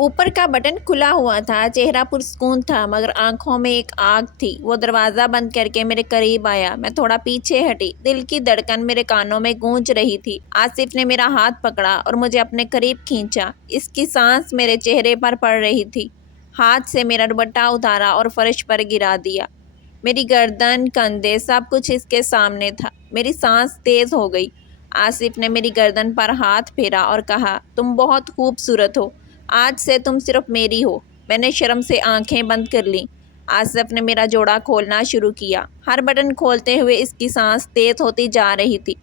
اوپر کا بٹن کھلا ہوا تھا، چہرہ پرسکون تھا مگر آنکھوں میں ایک آگ تھی۔ وہ دروازہ بند کر کے میرے قریب آیا، میں تھوڑا پیچھے ہٹی، دل کی دھڑکن میرے کانوں میں گونج رہی تھی۔ آصف نے میرا ہاتھ پکڑا اور مجھے اپنے قریب کھینچا، اس کی سانس میرے چہرے پر پڑ رہی تھی۔ ہاتھ سے میرا دوپٹہ اتارا اور فرش پر گرا دیا۔ میری گردن، کندھے، سب کچھ اس کے سامنے تھا۔ میری سانس تیز ہو گئی۔ آصف نے میری گردن پر ہاتھ پھیرا اور کہا، تم بہت خوبصورت ہو، آج سے تم صرف میری ہو۔ میں نے شرم سے آنکھیں بند کر لیں۔ آصف نے میرا جوڑا کھولنا شروع کیا۔ ہر بٹن کھولتے ہوئے اس کی سانس تیز ہوتی جا رہی تھی۔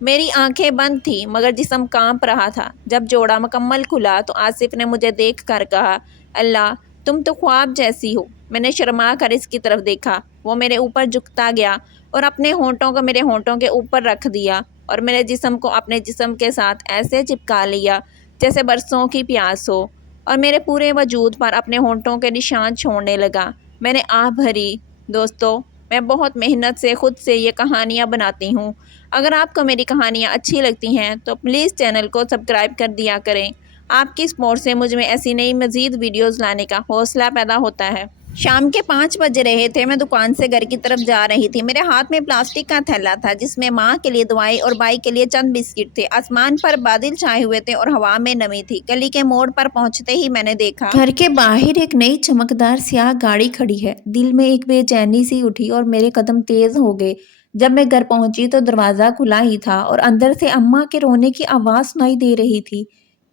میری آنکھیں بند تھیں مگر جسم کانپ رہا تھا۔ جب جوڑا مکمل کھلا تو آصف نے مجھے دیکھ کر کہا، اللہ، تم تو خواب جیسی ہو۔ میں نے شرما کر اس کی طرف دیکھا۔ وہ میرے اوپر جھکتا گیا اور اپنے ہونٹوں کو میرے ہونٹوں کے اوپر رکھ دیا اور میرے جسم کو اپنے جسم کے ساتھ ایسے چپکا لیا جیسے برسوں کی پیاس ہو، اور میرے پورے وجود پر اپنے ہونٹوں کے نشان چھوڑنے لگا۔ میں نے آہ بھری۔ دوستو، میں بہت محنت سے خود سے یہ کہانیاں بناتی ہوں۔ اگر آپ کو میری کہانیاں اچھی لگتی ہیں تو پلیز چینل کو سبسکرائب کر دیا کریں۔ آپ کی سپورٹ سے مجھ میں ایسی نئی مزید ویڈیوز لانے کا حوصلہ پیدا ہوتا ہے۔ شام کے 5 بج رہے تھے۔ میں دکان سے گھر کی طرف جا رہی تھی۔ میرے ہاتھ میں پلاسٹک کا تھیلا تھا جس میں ماں کے لیے دوائی اور بھائی کے لیے چند بسکٹ تھے۔ آسمان پر بادل چھائے ہوئے تھے اور ہوا میں نمی تھی۔ گلی کے موڑ پر پہنچتے ہی میں نے دیکھا، گھر کے باہر ایک نئی چمکدار سیاہ گاڑی کھڑی ہے۔ دل میں ایک بے چینی سی اٹھی اور میرے قدم تیز ہو گئے۔ جب میں گھر پہنچی تو دروازہ کھلا ہی تھا اور اندر سے اماں کے رونے کی آواز سنائی دے رہی تھی۔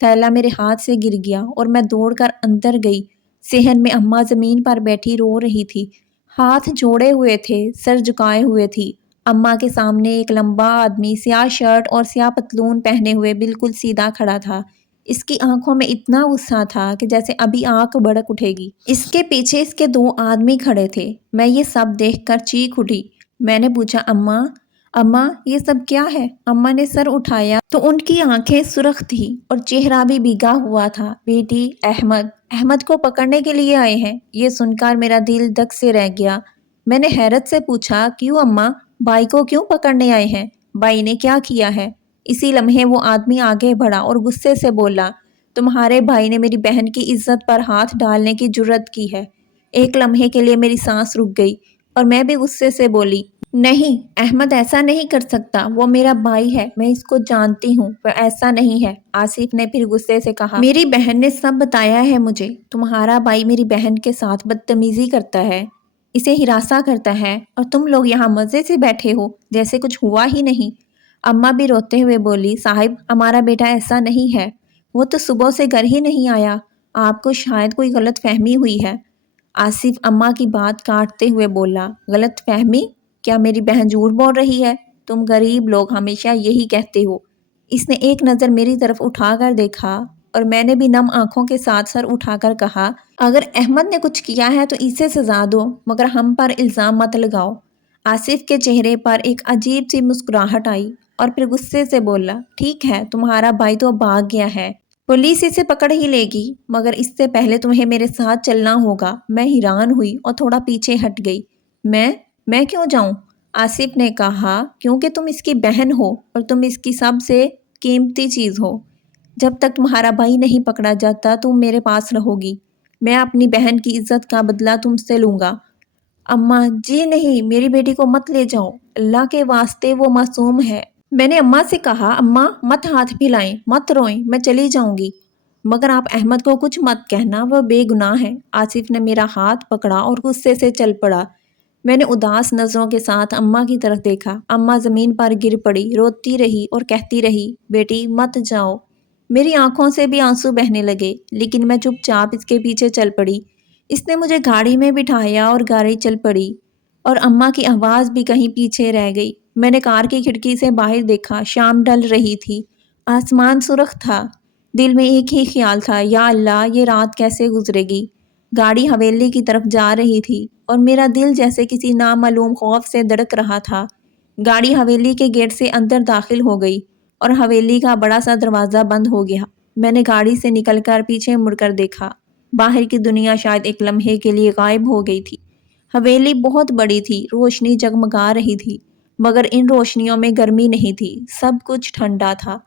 تھیلا میرے ہاتھ سے گر گیا اور میں دوڑ کر اندر گئی۔ صحن میں اماں زمین پر بیٹھی رو رہی تھی، ہاتھ جوڑے ہوئے تھے، سر جھکائے ہوئے تھی۔ اماں کے سامنے ایک لمبا آدمی سیاہ شرٹ اور سیاہ پتلون پہنے ہوئے بالکل سیدھا کھڑا تھا۔ اس کی آنکھوں میں اتنا غصہ تھا کہ جیسے ابھی آنکھ بھڑک اٹھے گی۔ اس کے پیچھے اس کے 2 آدمی کھڑے تھے۔ میں یہ سب دیکھ کر چیخ اٹھی۔ میں نے پوچھا، اماں، اماں، یہ سب کیا ہے؟ اماں نے سر اٹھایا تو ان کی آنکھیں سرخ تھیں اور چہرہ بھی بھیگا ہوا تھا۔ بیٹی، احمد کو پکڑنے کے لیے آئے ہیں۔ یہ سن کر میرا دل دھک سے رہ گیا۔ میں نے حیرت سے پوچھا، کیوں اماں؟ بھائی کو کیوں پکڑنے آئے ہیں؟ بھائی نے کیا کیا ہے؟ اسی لمحے وہ آدمی آگے بڑھا اور غصے سے بولا، تمہارے بھائی نے میری بہن کی عزت پر ہاتھ ڈالنے کی جرات کی ہے۔ ایک لمحے کے لیے میری سانس رک گئی اور میں بھی غصے سے بولی، نہیں، احمد ایسا نہیں کر سکتا، وہ میرا بھائی ہے، میں اس کو جانتی ہوں، وہ ایسا نہیں ہے۔ آصف نے پھر غصے سے کہا، میری بہن نے سب بتایا ہے مجھے، تمہارا بھائی میری بہن کے ساتھ بدتمیزی کرتا ہے، اسے ہراساں کرتا ہے، اور تم لوگ یہاں مزے سے بیٹھے ہو جیسے کچھ ہوا ہی نہیں۔ اماں بھی روتے ہوئے بولی، صاحب، ہمارا بیٹا ایسا نہیں ہے، وہ تو صبح سے گھر ہی نہیں آیا، آپ کو شاید کوئی غلط فہمی ہوئی ہے۔ آصف اماں کی بات کاٹتے ہوئے بولا، غلط فہمی؟ کیا میری بہن جھوٹ بول رہی ہے؟ تم غریب لوگ ہمیشہ یہی کہتے ہو۔ اس نے ایک نظر میری طرف اٹھا کر دیکھا اور میں نے بھی نم آنکھوں کے ساتھ سر اٹھا کر کہا، اگر احمد نے کچھ کیا ہے تو اسے سزا دو مگر ہم پر الزام مت لگاؤ۔ آصف کے چہرے پر ایک عجیب سی مسکراہٹ آئی اور پھر غصے سے بولا، ٹھیک ہے، تمہارا بھائی تو بھاگ گیا ہے، پولیس اسے پکڑ ہی لے گی، مگر اس سے پہلے تمہیں میرے ساتھ چلنا ہوگا۔ میں حیران ہوئی اور تھوڑا پیچھے ہٹ گئی۔ میں کیوں جاؤں؟ آصف نے کہا، کیونکہ تم اس کی بہن ہو اور تم اس کی سب سے قیمتی چیز ہو۔ جب تک تمہارا بھائی نہیں پکڑا جاتا تم میرے پاس رہو گی۔ میں اپنی بہن کی عزت کا بدلہ تم سے لوں گا۔ اماں، جی نہیں، میری بیٹی کو مت لے جاؤ، اللہ کے واسطے وہ معصوم ہے۔ میں نے اماں سے کہا، اماں مت ہاتھ پھیلائیں، مت روئیں، میں چلی جاؤں گی، مگر آپ احمد کو کچھ مت کہنا، وہ بے گناہ ہے۔ آصف نے میرا ہاتھ پکڑا اور غصے سے چل پڑا۔ میں نے اداس نظروں کے ساتھ اماں کی طرف دیکھا۔ اماں زمین پر گر پڑی، روتی رہی اور کہتی رہی، بیٹی مت جاؤ۔ میری آنکھوں سے بھی آنسو بہنے لگے، لیکن میں چپ چاپ اس کے پیچھے چل پڑی۔ اس نے مجھے گاڑی میں بٹھایا اور گاڑی چل پڑی اور اماں کی آواز بھی کہیں پیچھے رہ گئی۔ میں نے کار کی کھڑکی سے باہر دیکھا، شام ڈھل رہی تھی، آسمان سرخ تھا۔ دل میں ایک ہی خیال تھا، یا اللہ، یہ رات کیسے گزرے گی؟ گاڑی حویلی کی طرف جا رہی تھی اور میرا دل جیسے کسی نامعلوم خوف سے دھڑک رہا تھا۔ گاڑی حویلی کے گیٹ سے اندر داخل ہو گئی اور حویلی کا بڑا سا دروازہ بند ہو گیا۔ میں نے گاڑی سے نکل کر پیچھے مڑ کر دیکھا۔ باہر کی دنیا شاید ایک لمحے کے لیے غائب ہو گئی تھی۔ حویلی بہت بڑی تھی، روشنی جگمگا رہی تھی، مگر ان روشنیوں میں گرمی نہیں تھی، سب کچھ ٹھنڈا تھا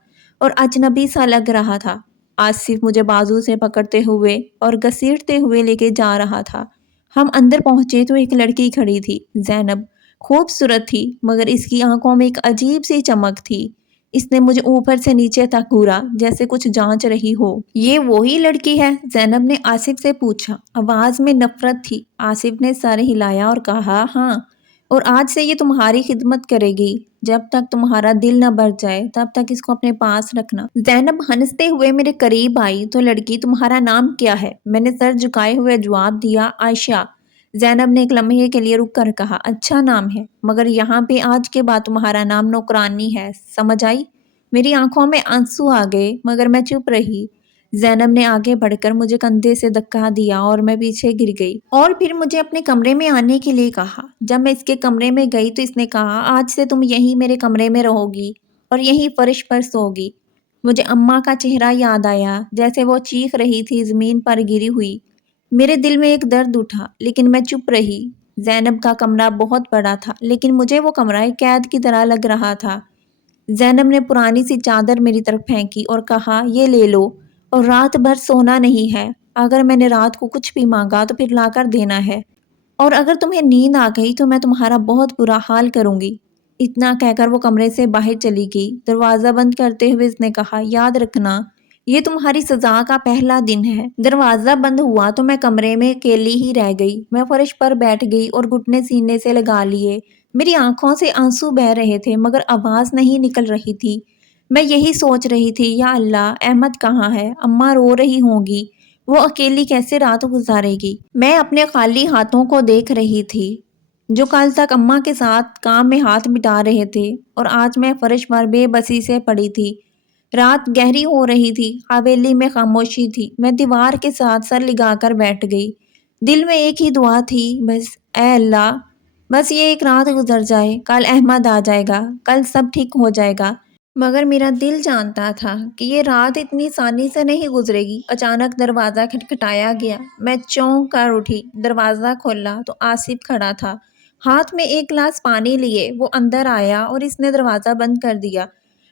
اور اجنبی سا لگ رہا تھا۔ آصف مجھے بازو سے پکڑتے ہوئے اور گھسیٹتے ہوئے لے کے جا رہا تھا۔ ہم اندر پہنچے تو ایک لڑکی کھڑی تھی، زینب۔ خوبصورت تھی مگر اس کی آنکھوں میں ایک عجیب سی چمک تھی۔ اس نے مجھے اوپر سے نیچے تک گھورا جیسے کچھ جانچ رہی ہو۔ یہ وہی لڑکی ہے؟ زینب نے آصف سے پوچھا۔ آواز میں نفرت تھی۔ آصف نے سر ہلایا اور کہا، ہاں، اور آج سے یہ تمہاری خدمت کرے گی۔ جب تک تمہارا دل نہ بھر جائے تب تک اس کو اپنے پاس رکھنا۔ زینب ہنستے ہوئے میرے قریب آئی تو لڑکی، تمہارا نام کیا ہے؟ میں نے سر جھکائے ہوئے جواب دیا، عائشہ۔ زینب نے ایک لمحے کے لیے رک کر کہا، اچھا نام ہے، مگر یہاں پہ آج کے بعد تمہارا نام نوکرانی ہے، سمجھ آئی؟ میری آنکھوں میں آنسو آ گئے مگر میں چپ رہی۔ زینب نے آگے بڑھ کر مجھے کندھے سے دھکا دیا اور میں پیچھے گر گئی، اور پھر مجھے اپنے کمرے میں آنے کے لیے کہا۔ جب میں اس کے کمرے میں گئی تو اس نے کہا، آج سے تم یہیں میرے کمرے میں رہو گی اور یہیں فرش پر سو گی۔ مجھے اماں کا چہرہ یاد آیا، جیسے وہ چیخ رہی تھی زمین پر گری ہوئی۔ میرے دل میں ایک درد اٹھا لیکن میں چپ رہی۔ زینب کا کمرہ بہت بڑا تھا لیکن مجھے وہ کمرہ ایک قید کی طرح لگ رہا تھا۔ زینب نے پرانی سی چادر میری طرف پھینکی اور کہا، یہ لے لو، اور رات بھر سونا نہیں ہے۔ اگر میں نے رات کو کچھ بھی مانگا تو پھر لا کر دینا ہے، اور اگر تمہیں نیند آ گئی تو میں تمہارا بہت برا حال کروں گی۔ اتنا کہہ کر وہ کمرے سے باہر چلی گئی۔ دروازہ بند کرتے ہوئے اس نے کہا، یاد رکھنا یہ تمہاری سزا کا پہلا دن ہے۔ دروازہ بند ہوا تو میں کمرے میں اکیلی ہی رہ گئی۔ میں فرش پر بیٹھ گئی اور گھٹنے سینے سے لگا لیے۔ میری آنکھوں سے آنسو بہہ رہے تھے مگر آواز نہیں نکل رہی تھی۔ میں یہی سوچ رہی تھی، یا اللہ، احمد کہاں ہے؟ اماں رو رہی ہوں گی، وہ اکیلی کیسے رات گزارے گی؟ میں اپنے خالی ہاتھوں کو دیکھ رہی تھی جو کل تک اماں کے ساتھ کام میں ہاتھ بٹا رہے تھے، اور آج میں فرش پر بے بسی سے پڑی تھی۔ رات گہری ہو رہی تھی، حویلی میں خاموشی تھی۔ میں دیوار کے ساتھ سر لگا کر بیٹھ گئی۔ دل میں ایک ہی دعا تھی، بس اے اللہ، بس یہ ایک رات گزر جائے، کل احمد آ جائے گا، کل سب ٹھیک ہو جائے گا۔ مگر میرا دل جانتا تھا کہ یہ رات اتنی آسانی سے نہیں گزرے گی۔ اچانک دروازہ کھٹکھٹایا گیا۔ میں چونک کر اٹھی، دروازہ کھولا تو آصف کھڑا تھا، ہاتھ میں ایک گلاس پانی لیے۔ وہ اندر آیا اور اس نے دروازہ بند کر دیا۔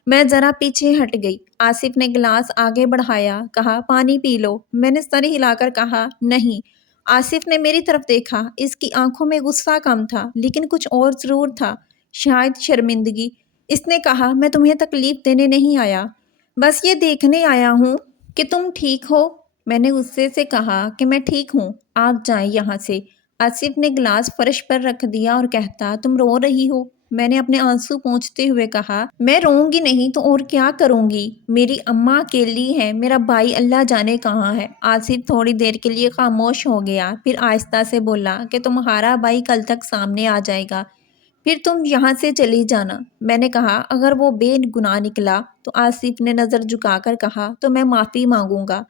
میں ذرا پیچھے ہٹ گئی۔ آصف نے گلاس آگے بڑھایا، کہا، پانی پی لو۔ میں نے سر ہلا کر کہا، نہیں۔ آصف نے میری طرف دیکھا۔ اس کی آنکھوں میں غصہ کم تھا لیکن کچھ اور ضرور تھا، شاید شرمندگی۔ اس نے کہا، میں تمہیں تکلیف دینے نہیں آیا، بس یہ دیکھنے آیا ہوں کہ تم ٹھیک ہو۔ میں نے غصے سے کہا کہ میں ٹھیک ہوں، آپ جائیں یہاں سے۔ آصف نے گلاس فرش پر رکھ دیا اور کہتا، تم رو رہی ہو؟ میں نے اپنے آنسو پونچھتے ہوئے کہا، میں روؤں گی نہیں تو اور کیا کروں گی؟ میری اماں اکیلی ہے، میرا بھائی اللہ جانے کہاں ہے۔ آصف تھوڑی دیر کے لیے خاموش ہو گیا، پھر آہستہ سے بولا کہ تمہارا بھائی کل تک سامنے آ جائے گا، پھر تم یہاں سے چلی جانا۔ میں نے کہا، اگر وہ بے گناہ نکلا؟ تو آصف نے نظر جھکا کر کہا، تو میں معافی مانگوں گا،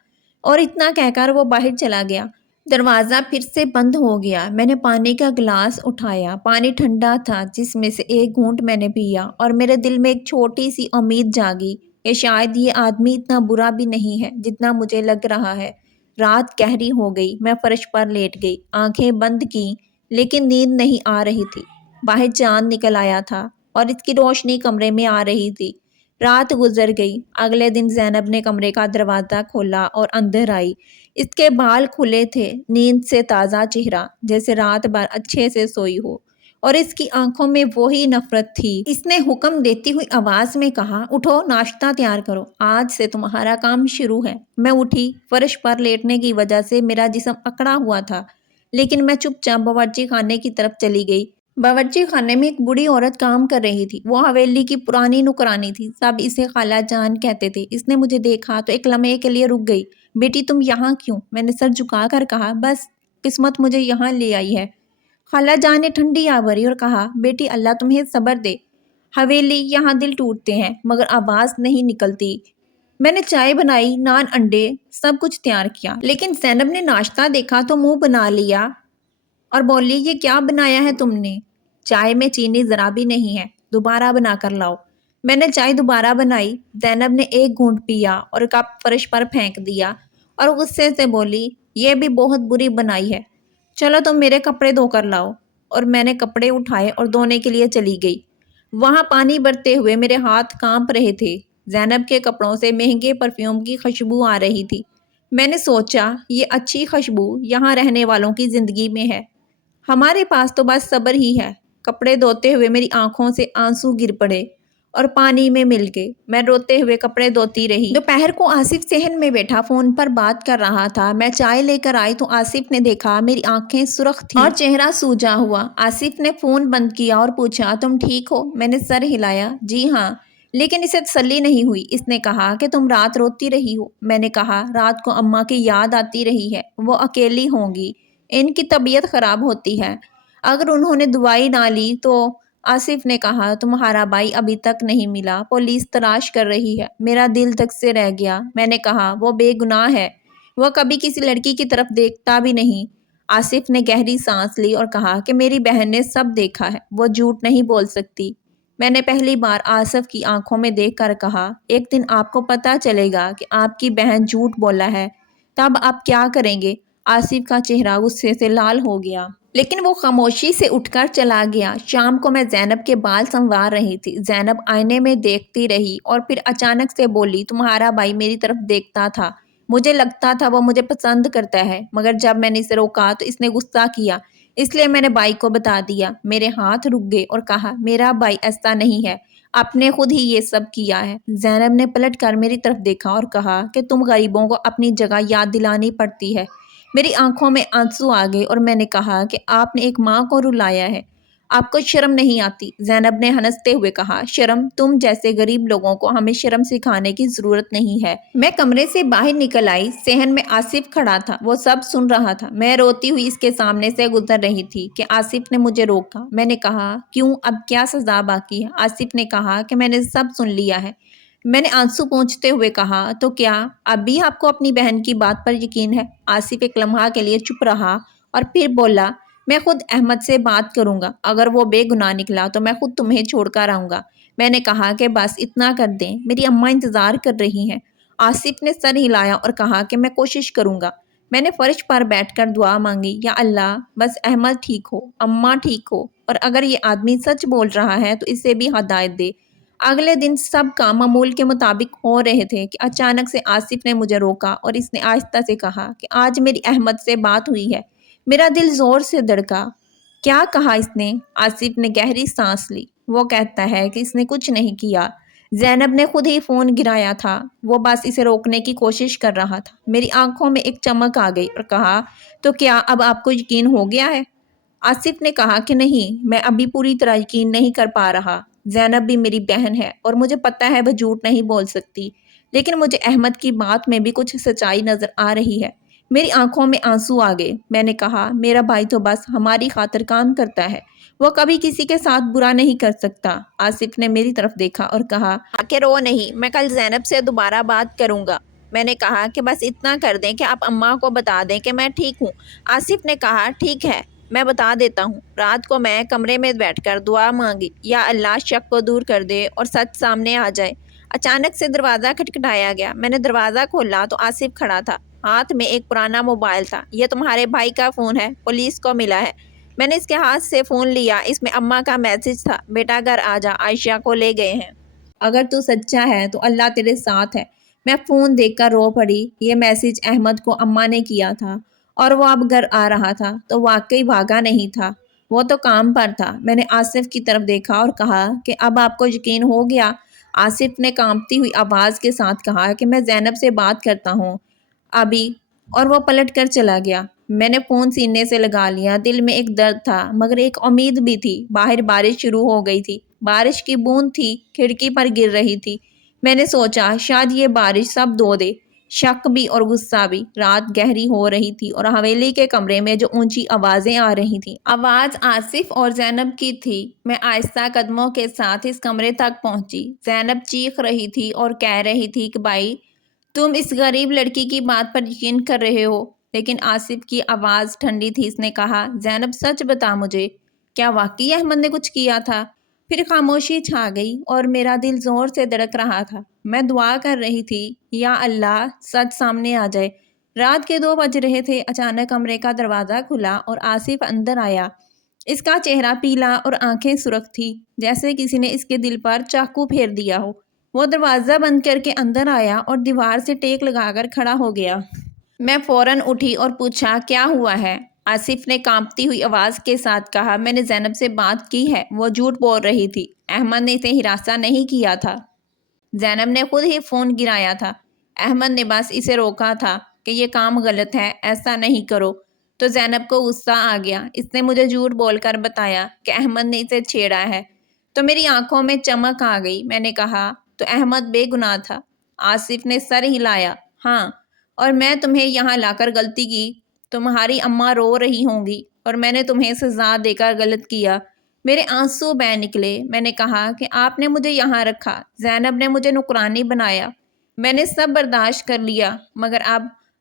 اور اتنا کہہ کر وہ باہر چلا گیا۔ دروازہ پھر سے بند ہو گیا۔ میں نے پانی کا گلاس اٹھایا۔ پانی ٹھنڈا تھا، جس میں سے ایک گھونٹ میں نے پیا، اور میرے دل میں ایک چھوٹی سی امید جاگی کہ شاید یہ آدمی اتنا برا بھی نہیں ہے جتنا مجھے لگ رہا ہے۔ رات گہری ہو گئی۔ میں فرش پر لیٹ گئی، آنکھیں بند کیں، لیکن نیند نہیں آ رہی تھی۔ باہر چاند نکل آیا تھا اور اس کی روشنی کمرے میں آ رہی تھی۔ رات گزر گئی۔ اگلے دن زینب نے کمرے کا دروازہ کھولا اور اندر آئی۔ اس کے بال کھلے تھے، نیند سے تازہ چہرہ، جیسے رات بھر اچھے سے سوئی ہو، اور اس کی آنکھوں میں وہی نفرت تھی۔ اس نے حکم دیتی ہوئی آواز میں کہا، اٹھو، ناشتہ تیار کرو، آج سے تمہارا کام شروع ہے۔ میں اٹھی۔ فرش پر لیٹنے کی وجہ سے میرا جسم اکڑا ہوا تھا، لیکن میں چپ چاپ باورچی خانے کی طرف چلی گئی۔ باورچی خانے میں ایک بوڑھی عورت کام کر رہی تھی۔ وہ حویلی کی پرانی نوکرانی تھی، سب اسے خالہ جان کہتے تھے۔ اس نے مجھے دیکھا تو ایک لمحے کے لیے رک گئی۔ بیٹی، تم یہاں کیوں؟ میں نے سر جھکا کر کہا، بس قسمت مجھے یہاں لے آئی ہے۔ خالہ جان نے ٹھنڈی آہ بھری اور کہا، بیٹی، اللہ تمہیں صبر دے، حویلی یہاں دل ٹوٹتے ہیں مگر آواز نہیں نکلتی۔ میں نے چائے بنائی، نان، انڈے، سب کچھ تیار کیا، لیکن زینب نے ناشتہ دیکھا تو منہ بنا لیا اور بولی، یہ کیا بنایا ہے تم نے؟ چائے میں چینی ذرا بھی نہیں ہے، دوبارہ بنا کر لاؤ۔ میں نے چائے دوبارہ بنائی۔ زینب نے ایک گھونٹ پیا اور کپ فرش پر پھینک دیا اور غصے سے بولی، یہ بھی بہت بری بنائی ہے، چلو تم میرے کپڑے دھو کر لاؤ۔ اور میں نے کپڑے اٹھائے اور دھونے کے لیے چلی گئی۔ وہاں پانی بھرتے ہوئے میرے ہاتھ کانپ رہے تھے۔ زینب کے کپڑوں سے مہنگے پرفیوم کی خوشبو آ رہی تھی۔ میں نے سوچا یہ اچھی خوشبو یہاں رہنے والوں کی زندگی میں ہے، ہمارے پاس تو بس صبر ہی ہے۔ کپڑے دھوتے ہوئے میری آنکھوں سے آنسو گر پڑے اور پانی میں مل گئے۔ میں روتے ہوئے کپڑے دھوتی رہی۔ دوپہر کو آصف صحن میں بیٹھا فون پر بات کر رہا تھا۔ میں چائے لے کر آئی تو آصف نے دیکھا میری آنکھیں سرخ تھیں اور چہرہ سوجا ہوا۔ آصف نے فون بند کیا اور پوچھا تم ٹھیک ہو؟ میں نے سر ہلایا جی ہاں، لیکن اسے تسلی نہیں ہوئی۔ اس نے کہا کہ تم رات روتی رہی ہو؟ میں نے کہا رات کو اماں کی یاد آتی رہی ہے، وہ اکیلی ہوں گی، ان کی طبیعت خراب ہوتی ہے، اگر انہوں نے دوائی نہ لی تو۔ آصف نے کہا تمہارا بھائی ابھی تک نہیں ملا، پولیس تلاش کر رہی ہے۔ میرا دل دھک سے رہ گیا۔ میں نے کہا وہ بے گناہ ہے، وہ کبھی کسی لڑکی کی طرف دیکھتا بھی نہیں۔ آصف نے گہری سانس لی اور کہا کہ میری بہن نے سب دیکھا ہے، وہ جھوٹ نہیں بول سکتی۔ میں نے پہلی بار آصف کی آنکھوں میں دیکھ کر کہا ایک دن آپ کو پتہ چلے گا کہ آپ کی بہن جھوٹ بولا ہے، تب آپ کیا کریں گے؟ آصف کا چہرہ غصے سے لال ہو گیا، لیکن وہ خاموشی سے اٹھ کر چلا گیا۔ شام کو میں زینب کے بال سنوار رہی تھی۔ زینب آئینے میں دیکھتی رہی اور پھر اچانک سے بولی تمہارا بھائی میری طرف دیکھتا تھا، مجھے لگتا تھا وہ مجھے پسند کرتا ہے، مگر جب میں نے اسے روکا تو اس نے غصہ کیا، اس لیے میں نے بھائی کو بتا دیا۔ میرے ہاتھ رک گئے اور کہا میرا بھائی ایسا نہیں ہے، آپ نے خود ہی یہ سب کیا ہے۔ زینب نے پلٹ کر میری طرف دیکھا اور کہا کہ تم غریبوں کو اپنی جگہ یاد دلانی پڑتی ہے۔ میری آنکھوں میں آنسو آ گئے اور میں نے کہا کہ آپ نے ایک ماں کو رلایا ہے، آپ کو شرم نہیں آتی؟ زینب نے ہنستے ہوئے کہا شرم؟ تم جیسے غریب لوگوں کو ہمیں شرم سکھانے کی ضرورت نہیں ہے۔ میں کمرے سے باہر نکل آئی، صحن میں آصف کھڑا تھا، وہ سب سن رہا تھا۔ میں روتی ہوئی اس کے سامنے سے گزر رہی تھی کہ آصف نے مجھے روکا۔ میں نے کہا کیوں، اب کیا سزا باقی ہے؟ آصف نے کہا کہ میں نے سب سن لیا ہے۔ میں نے آنسو پونچھتے ہوئے کہا تو کیا اب بھی آپ کو اپنی بہن کی بات پر یقین ہے؟ آصف ایک لمحہ کے لیے چپ رہا اور پھر بولا میں خود احمد سے بات کروں گا، اگر وہ بے گناہ نکلا تو میں خود تمہیں چھوڑ کر آؤں گا۔ میں نے کہا کہ بس اتنا کر دیں، میری اماں انتظار کر رہی ہیں۔ آصف نے سر ہلایا اور کہا کہ میں کوشش کروں گا۔ میں نے فرش پر بیٹھ کر دعا مانگی یا اللہ بس احمد ٹھیک ہو، اماں ٹھیک ہو، اور اگر یہ آدمی سچ بول رہا ہے تو اسے بھی ہدایت دے۔ اگلے دن سب کام معمول کے مطابق ہو رہے تھے کہ اچانک سے آصف نے مجھے روکا اور اس نے آہستہ سے کہا کہ آج میری احمد سے بات ہوئی ہے۔ میرا دل زور سے دھڑکا۔ کیا کہا اس نے؟ آصف نے گہری سانس لی۔ وہ کہتا ہے کہ اس نے کچھ نہیں کیا، زینب نے خود ہی فون گرایا تھا، وہ بس اسے روکنے کی کوشش کر رہا تھا۔ میری آنکھوں میں ایک چمک آ گئی اور کہا تو کیا اب آپ کو یقین ہو گیا ہے؟ آصف نے کہا کہ نہیں، میں ابھی پوری طرح یقین نہیں کر پا رہا۔ زینب بھی میری بہن ہے اور مجھے پتہ ہے وہ جھوٹ نہیں بول سکتی، لیکن مجھے احمد کی بات میں بھی کچھ سچائی نظر آ رہی ہے۔ میری آنکھوں میں آنسو آ گئے۔ میں نے کہا میرا بھائی تو بس ہماری خاطر کام کرتا ہے، وہ کبھی کسی کے ساتھ برا نہیں کر سکتا۔ آصف نے میری طرف دیکھا اور کہا کہ رو نہیں، میں کل زینب سے دوبارہ بات کروں گا۔ میں نے کہا کہ بس اتنا کر دیں کہ آپ اماں کو بتا دیں کہ میں ٹھیک ہوں۔ آصف نے کہا ٹھیک ہے، میں بتا دیتا ہوں۔ رات کو میں کمرے میں بیٹھ کر دعا مانگی یا اللہ شک کو دور کر دے اور سچ سامنے آ جائے۔ اچانک سے دروازہ کھٹکھٹایا گیا۔ میں نے دروازہ کھولا تو آصف کھڑا تھا، ہاتھ میں ایک پرانا موبائل تھا۔ یہ تمہارے بھائی کا فون ہے، پولیس کو ملا ہے۔ میں نے اس کے ہاتھ سے فون لیا، اس میں اماں کا میسج تھا، بیٹا گھر آ جا، عائشہ کو لے گئے ہیں، اگر تو سچا ہے تو اللہ تیرے ساتھ ہے۔ میں فون دیکھ کر رو پڑی۔ یہ میسج احمد کو اماں نے کیا تھا اور وہ اب گھر آ رہا تھا تو واقعی بھاگا نہیں تھا، وہ تو کام پر تھا۔ میں نے آصف کی طرف دیکھا اور کہا کہ اب آپ کو یقین ہو گیا؟ آصف نے کانپتی ہوئی آواز کے ساتھ کہا کہ میں زینب سے بات کرتا ہوں ابھی، اور وہ پلٹ کر چلا گیا۔ میں نے فون سینے سے لگا لیا، دل میں ایک درد تھا مگر ایک امید بھی تھی۔ باہر بارش شروع ہو گئی تھی، بارش کی بوند تھی کھڑکی پر گر رہی تھی۔ میں نے سوچا شاید یہ بارش سب دھو دے، شک بھی اور غصہ بھی۔ رات گہری ہو رہی تھی اور حویلی کے کمرے میں جو اونچی آوازیں آ رہی تھیں، آواز آصف اور زینب کی تھی۔ میں آہستہ قدموں کے ساتھ اس کمرے تک پہنچی۔ زینب چیخ رہی تھی اور کہہ رہی تھی کہ بھائی تم اس غریب لڑکی کی بات پر یقین کر رہے ہو، لیکن آصف کی آواز ٹھنڈی تھی۔ اس نے کہا زینب سچ بتا مجھے، کیا واقعی احمد نے کچھ کیا تھا؟ پھر خاموشی چھا گئی اور میرا دل زور سے دھڑک رہا تھا۔ میں دعا کر رہی تھی یا اللہ سچ سامنے آ جائے۔ رات کے 2 بج رہے تھے۔ اچانک کمرے کا دروازہ کھلا اور آصف اندر آیا۔ اس کا چہرہ پیلا اور آنکھیں سرخ تھی، جیسے کسی نے اس کے دل پر چاقو پھیر دیا ہو۔ وہ دروازہ بند کر کے اندر آیا اور دیوار سے ٹیک لگا کر کھڑا ہو گیا۔ میں فوراً اٹھی اور پوچھا کیا ہوا ہے؟ آصف نے کانپتی ہوئی آواز کے ساتھ کہا میں نے زینب سے بات کی ہے، وہ جھوٹ بول رہی تھی، احمد نے اسے ہراساں نہیں کیا تھا، زینب نے خود ہی فون گرایا تھا، احمد نے بس اسے روکا تھا کہ یہ کام غلط ہے، ایسا نہیں کرو۔ تو زینب کو غصہ آ گیا، اس نے مجھے جھوٹ بول کر بتایا کہ احمد نے اسے چھیڑا ہے۔ تو میری آنکھوں میں چمک آ گئی، میں نے کہا تو احمد بے گناہ تھا؟ آصف نے سر ہلایا، ہاں، اور میں تمہیں یہاں لا کر غلطی کی، تمہاری اماں رو رہی ہوں گی اور میں نے تمہیں سزا دے کر غلط کیا۔ میرے آنسو بہہ نکلے، میں نے کہا کہ آپ نے مجھے یہاں رکھا، زینب نے مجھے نوکرانی بنایا، میں نے سب برداشت کر لیا، مگر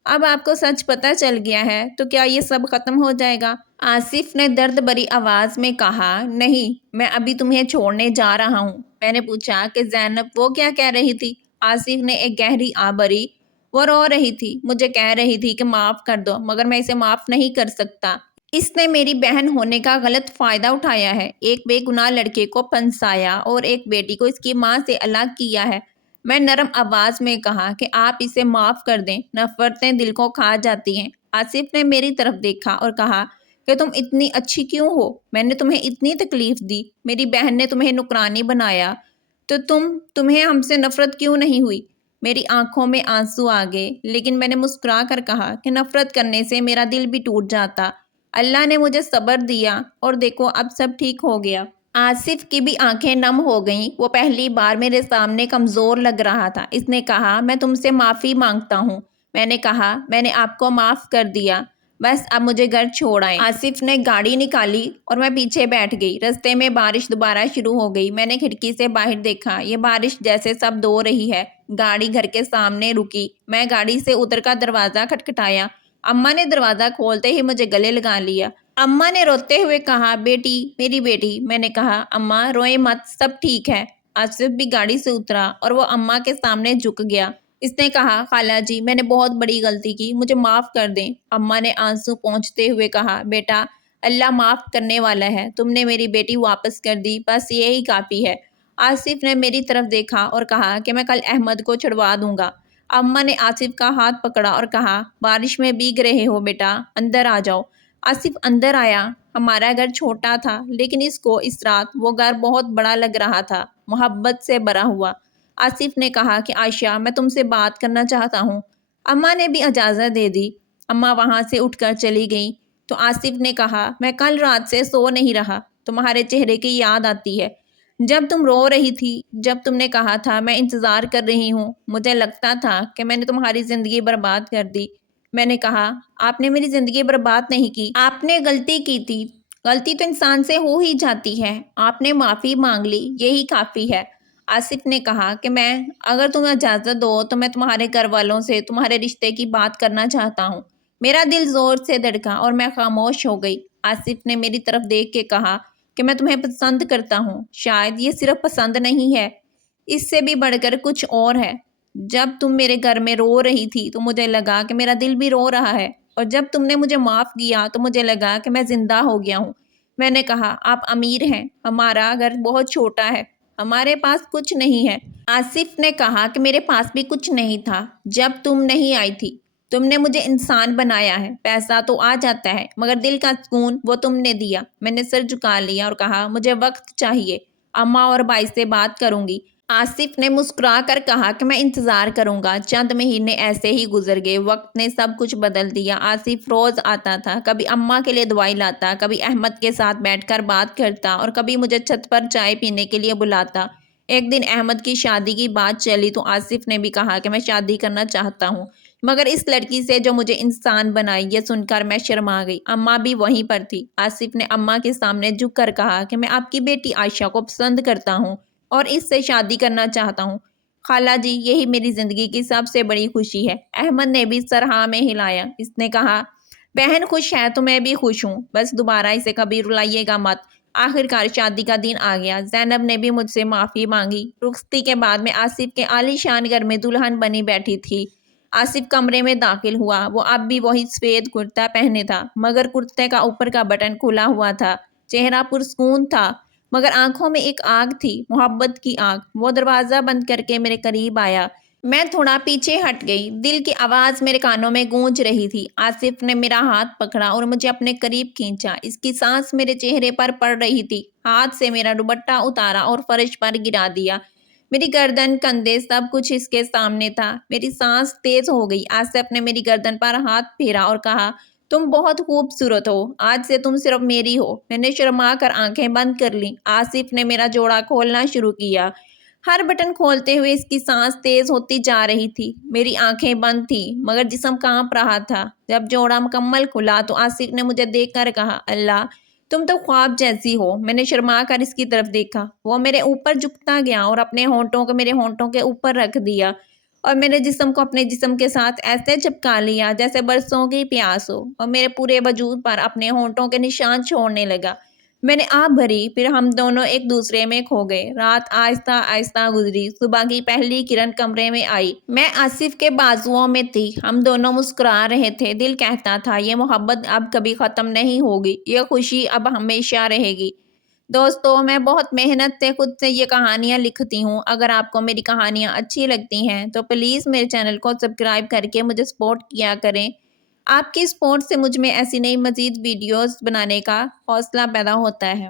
اب آپ کو سچ پتہ چل گیا ہے تو کیا یہ سب ختم ہو جائے گا؟ آصف نے درد بھری آواز میں کہا، نہیں، میں ابھی تمہیں چھوڑنے جا رہا ہوں۔ میں نے پوچھا کہ زینب وہ کیا کہہ رہی تھی؟ آصف نے ایک گہری آہ بھری، وہ رو رہی تھی، مجھے کہہ رہی تھی کہ معاف کر دو، مگر میں اسے معاف نہیں کر سکتا، اس نے میری بہن ہونے کا غلط فائدہ اٹھایا ہے، ایک بے گناہ لڑکے کو پھنسایا اور ایک بیٹی کو اس کی ماں سے الگ کیا ہے۔ میں نرم آواز میں کہا کہ آپ اسے معاف کر دیں، نفرتیں دل کو کھا جاتی ہیں۔ آصف نے میری طرف دیکھا اور کہا کہ تم اتنی اچھی کیوں ہو؟ میں نے تمہیں اتنی تکلیف دی، میری بہن نے تمہیں نوکرانی بنایا، تو تمہیں ہم سے نفرت کیوں نہیں ہوئی؟ میری آنکھوں میں آنسو آ گئے، لیکن میں نے مسکرا کر کہا کہ نفرت کرنے سے میرا دل بھی ٹوٹ جاتا، اللہ نے مجھے صبر دیا اور دیکھو اب سب ٹھیک ہو گیا۔ آصف کی بھی آنکھیں نم ہو گئیں، وہ پہلی بار میرے سامنے کمزور لگ رہا تھا۔ اس نے کہا میں تم سے معافی مانگتا ہوں۔ میں نے کہا میں نے آپ کو معاف کر دیا، بس اب مجھے گھر چھوڑ آئیں۔ آصف نے گاڑی نکالی اور میں پیچھے بیٹھ گئی۔ رستے میں بارش دوبارہ شروع ہو گئی، میں نے کھڑکی سے باہر دیکھا، یہ بارش جیسے سب دھو رہی ہے۔ گاڑی گھر کے سامنے رکی، میں گاڑی سے اتر کر دروازہ کھٹکھٹایا، اماں نے دروازہ کھولتے ہی مجھے گلے لگا لیا۔ اماں نے روتے ہوئے کہا بیٹی، میری بیٹی۔ میں نے کہا اماں روئیں مت، سب ٹھیک ہے۔ آصف بھی گاڑی سے اترا اور وہ اماں کے سامنے جھک گیا۔ اس نے کہا خالہ جی میں نے بہت بڑی غلطی کی، مجھے معاف کر دیں۔ اماں نے آنسو پونچھتے ہوئے کہا بیٹا اللہ معاف کرنے والا ہے، تم نے میری بیٹی واپس کر دی، بس یہی کافی ہے۔ آصف نے میری طرف دیکھا اور کہا کہ میں کل احمد کو چھڑوا دوں گا۔ اماں نے آصف کا ہاتھ پکڑا اور کہا بارش میں بھیگ رہے ہو بیٹا، اندر آ جاؤ۔ آصف اندر آیا، ہمارا گھر چھوٹا تھا لیکن اس کو اس رات وہ گھر بہت بڑا لگ رہا تھا، محبت سے بھرا ہوا۔ آصف نے کہا کہ عائشہ میں تم سے بات کرنا چاہتا ہوں۔ اماں نے بھی اجازت دے دی، اماں وہاں سے اٹھ کر چلی گئیں تو آصف نے کہا میں کل رات سے سو نہیں رہا، تمہارے چہرے کی یاد آتی ہے، جب تم رو رہی تھی، جب تم نے کہا تھا میں انتظار کر رہی ہوں، مجھے لگتا تھا کہ میں نے تمہاری زندگی برباد کر دی۔ میں نے کہا آپ نے میری زندگی برباد نہیں کی، آپ نے غلطی کی تھی، غلطی تو انسان سے ہو ہی جاتی ہے، آپ نے معافی مانگ لی، یہی کافی ہے۔ آصف نے کہا کہ اگر تم اجازت دو تو میں تمہارے گھر والوں سے تمہارے رشتے کی بات کرنا چاہتا ہوں۔ میرا دل زور سے دھڑکا اور میں خاموش ہو گئی۔ آصف نے میری طرف دیکھ کے کہا کہ میں تمہیں پسند کرتا ہوں، شاید یہ صرف پسند نہیں ہے، اس سے بھی بڑھ کر کچھ اور ہے۔ جب تم میرے گھر میں رو رہی تھی تو مجھے لگا کہ میرا دل بھی رو رہا ہے، اور جب تم نے مجھے معاف کیا تو مجھے لگا کہ میں زندہ ہو گیا ہوں۔ میں نے کہا آپ امیر ہیں، ہمارا گھر بہت چھوٹا ہے، ہمارے پاس کچھ نہیں ہے۔ آصف نے کہا کہ میرے پاس بھی کچھ نہیں تھا جب تم نہیں آئی تھی، تم نے مجھے انسان بنایا ہے، پیسہ تو آ جاتا ہے مگر دل کا سکون وہ تم نے دیا۔ میں نے سر جھکا لیا اور کہا مجھے وقت چاہیے، اماں اور بھائی سے بات کروں گی۔ آصف نے مسکرا کر کہا کہ میں انتظار کروں گا۔ چند مہینے ایسے ہی گزر گئے، وقت نے سب کچھ بدل دیا۔ آصف روز آتا تھا، کبھی اماں کے لیے دوائی لاتا، کبھی احمد کے ساتھ بیٹھ کر بات کرتا اور کبھی مجھے چھت پر چائے پینے کے لیے بلاتا۔ ایک دن احمد کی شادی کی بات چلی تو آصف نے بھی کہا کہ میں شادی کرنا چاہتا ہوں، مگر اس لڑکی سے جو مجھے انسان بنائی، یہ سن کر میں شرما گئی۔ اماں بھی وہیں پر تھی۔ آصف نے اماں کے سامنے جھک کر کہا کہ میں آپ کی بیٹی عائشہ کو پسند کرتا ہوں اور اس سے شادی کرنا چاہتا ہوں۔ خالہ جی یہی میری زندگی کی سب سے بڑی خوشی ہے۔ احمد نے بھی سر ہاں میں ہلایا۔ اس نے کہا بہن خوش ہے تو میں بھی خوش ہوں، بس دوبارہ اسے کبھی رلائیے گا مت۔ آخرکار شادی کا دن آ گیا، زینب نے بھی مجھ سے معافی مانگی۔ رخصتی کے بعد میں آصف کے عالی شان گھر میں دلہن بنی بیٹھی تھی۔ آصف کمرے میں داخل ہوا، وہ اب بھی وہی سفید کرتا پہنے تھا، مگر کرتے کا اوپر کا بٹن کھلا ہوا تھا، چہرہ پرسکون تھا۔ مگر آنکھوں میں ایک آگ تھی، محبت کی آگ۔ وہ دروازہ بند کر کے میرے قریب آیا۔ میں تھوڑا پیچھے ہٹ گئی۔ دل کی آواز میرے کانوں میں گونج رہی تھی۔ آصف نے میرا ہاتھ پکڑا اور مجھے اپنے قریب کھینچا۔ اس کی سانس میرے چہرے پر پڑ رہی تھی۔ ہاتھ سے میرا دوپٹہ اتارا اور فرش پر گرا دیا۔ میری گردن، کندھے، سب کچھ اس کے سامنے تھا۔ میری سانس تیز ہو گئی۔ آصف نے میری گردن پر ہاتھ پھیرا اور کہا، تم بہت خوبصورت ہو، آج سے تم صرف میری ہو۔ میں نے شرما کر آنکھیں بند کر لیں۔ آصف نے میرا جوڑا کھولنا شروع کیا۔ ہر بٹن کھولتے ہوئے اس کی سانس تیز ہوتی جا رہی تھی۔ میری آنکھیں بند تھیں مگر جسم کانپ رہا تھا۔ جب جوڑا مکمل کھلا تو آصف نے مجھے دیکھ کر کہا، اللہ، تم تو خواب جیسی ہو۔ میں نے شرما کر اس کی طرف دیکھا۔ وہ میرے اوپر جھکتا گیا اور اپنے ہونٹوں کو میرے ہونٹوں کے اوپر رکھ دیا اور میرے جسم کو اپنے جسم کے ساتھ ایسے چپکا لیا جیسے برسوں کی پیاس ہو، اور میرے پورے وجود پر اپنے ہونٹوں کے نشان چھوڑنے لگا۔ میں نے آہ بھری، پھر ہم دونوں ایک دوسرے میں کھو گئے۔ رات آہستہ آہستہ گزری۔ صبح کی پہلی کرن کمرے میں آئی۔ میں آصف کے بازوؤں میں تھی۔ ہم دونوں مسکرا رہے تھے۔ دل کہتا تھا، یہ محبت اب کبھی ختم نہیں ہوگی، یہ خوشی اب ہمیشہ رہے گی۔ دوستو، میں بہت محنت سے خود سے یہ کہانیاں لکھتی ہوں۔ اگر آپ کو میری کہانیاں اچھی لگتی ہیں تو پلیز میرے چینل کو سبسکرائب کر کے مجھے سپورٹ کیا کریں۔ آپ کی سپورٹ سے مجھ میں ایسی نئی مزید ویڈیوز بنانے کا حوصلہ پیدا ہوتا ہے۔